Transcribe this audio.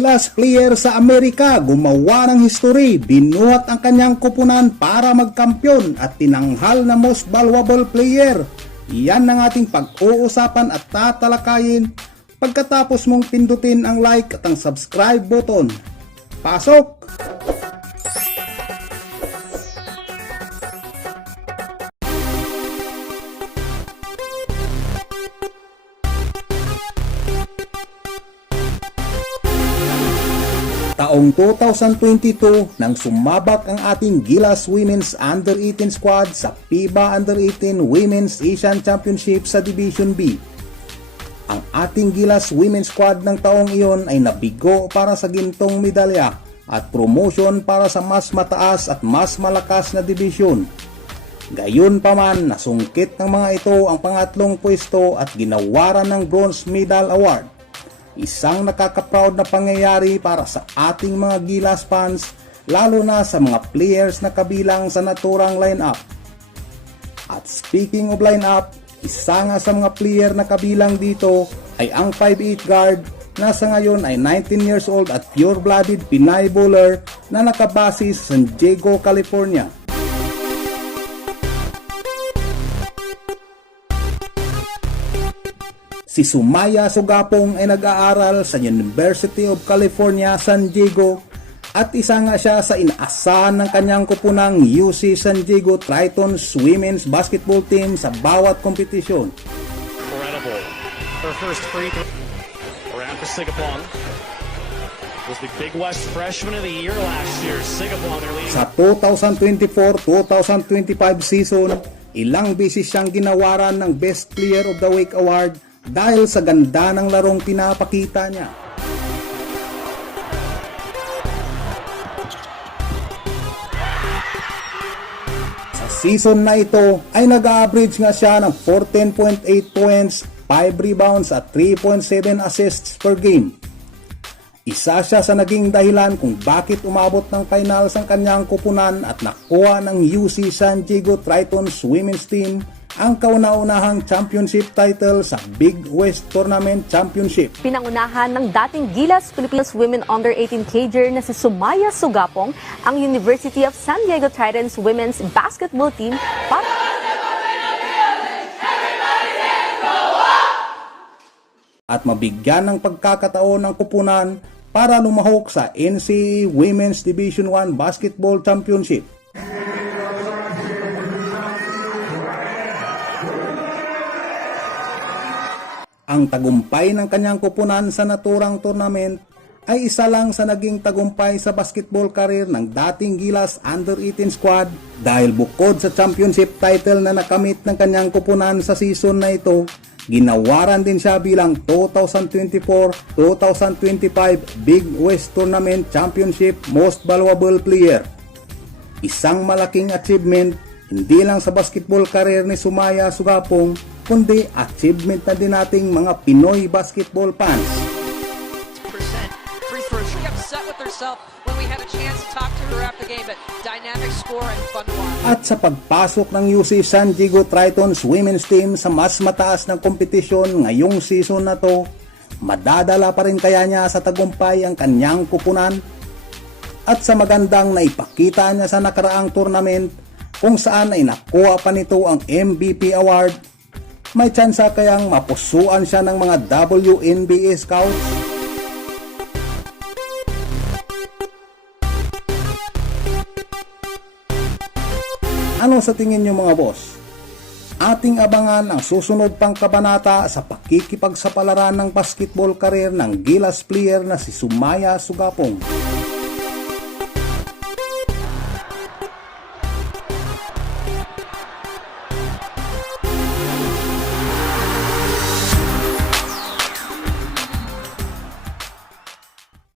Gilas player sa Amerika, gumawa ng history, binuhat ang kanyang kupunan para magkampiyon at tinanghal na most valuable player. Yan ang ating pag-uusapan at tatalakayin pagkatapos mong pindutin ang like at ang subscribe button. Pasok! Taong 2022 nang sumabak ang ating Gilas Women's Under-18 squad sa FIBA Under-18 Women's Asian Championship sa Division B. Ang ating Gilas Women's squad ng taong iyon ay nabigo para sa gintong medalya at promotion para sa mas mataas at mas malakas na division. Gayunpaman, nasungkit ng mga ito ang pangatlong pwesto at ginawaran ng Bronze Medal Award. Isang nakaka-proud na pangyayari para sa ating mga Gilas fans, lalo na sa mga players na kabilang sa naturang lineup. At speaking of lineup, isa nga sa mga player na kabilang dito ay ang 5'8 guard na sa ngayon ay 19 years old at pure-blooded Pinay bowler na nakabase sa San Diego, California. Si Sumaya Sugapong ay nag-aaral sa University of California, San Diego at isa nga siya sa inaasahan ng kanyang kupunang UC San Diego Tritons Women's Basketball Team sa bawat kompetisyon. Incredible. Her first free throw. Around to Sigapong. Was the Big West Freshman of the Year last year. Sigapong their leading. Sa 2024-2025 season, ilang beses siyang ginawaran ng Best Player of the Week Award dahil sa ganda ng larong pinapakita niya. Sa season na ito ay nag-average nga siya ng 14.8 points, 5 rebounds at 3.7 assists per game. Isa siya sa naging dahilan kung bakit umabot ng finals ang kanyang kupunan at nakuha ng UC San Diego Tritons Women's Team ang kauna-unahang championship title sa Big West Tournament Championship. Pinangunahan ng dating Gilas Philippines Women Under-18 cager na si Sumaya Sugapong ang University of San Diego Tritons Women's Basketball Team para at mabigyan ng pagkakataon ng kupunan para lumahok sa NCAA Women's Division I Basketball Championship. Ang tagumpay ng kanyang kupunan sa naturang tournament ay isa lang sa naging tagumpay sa basketball career ng dating Gilas Under-18 squad dahil bukod sa championship title na nakamit ng kanyang kupunan sa season na ito, ginawaran din siya bilang 2024-2025 Big West Tournament Championship Most Valuable Player. Isang malaking achievement hindi lang sa basketball career ni Sumaya Sugapong, kundi achievement na din nating mga Pinoy basketball fans. Free throw. She upset with herself when we had a chance to talk to her after the game, but dynamic score and fun to watch. At sa pagpasok ng UC San Diego Tritons Women's Team sa mas mataas ng kompetisyon ngayong season na to, madadala pa rin kaya niya sa tagumpay ang kanyang kupunan? At sa magandang naipakita niya sa nakaraang tournament kung saan ay nakuha pa nito ang MVP award, may tsansa kayang mapusuan siya ng mga WNBA scouts? Ano sa tingin niyo mga boss? Ating abangan ang susunod pang kabanata sa pakikipagsapalaran ng basketball career ng Gilas player na si Sumaya Sugapong.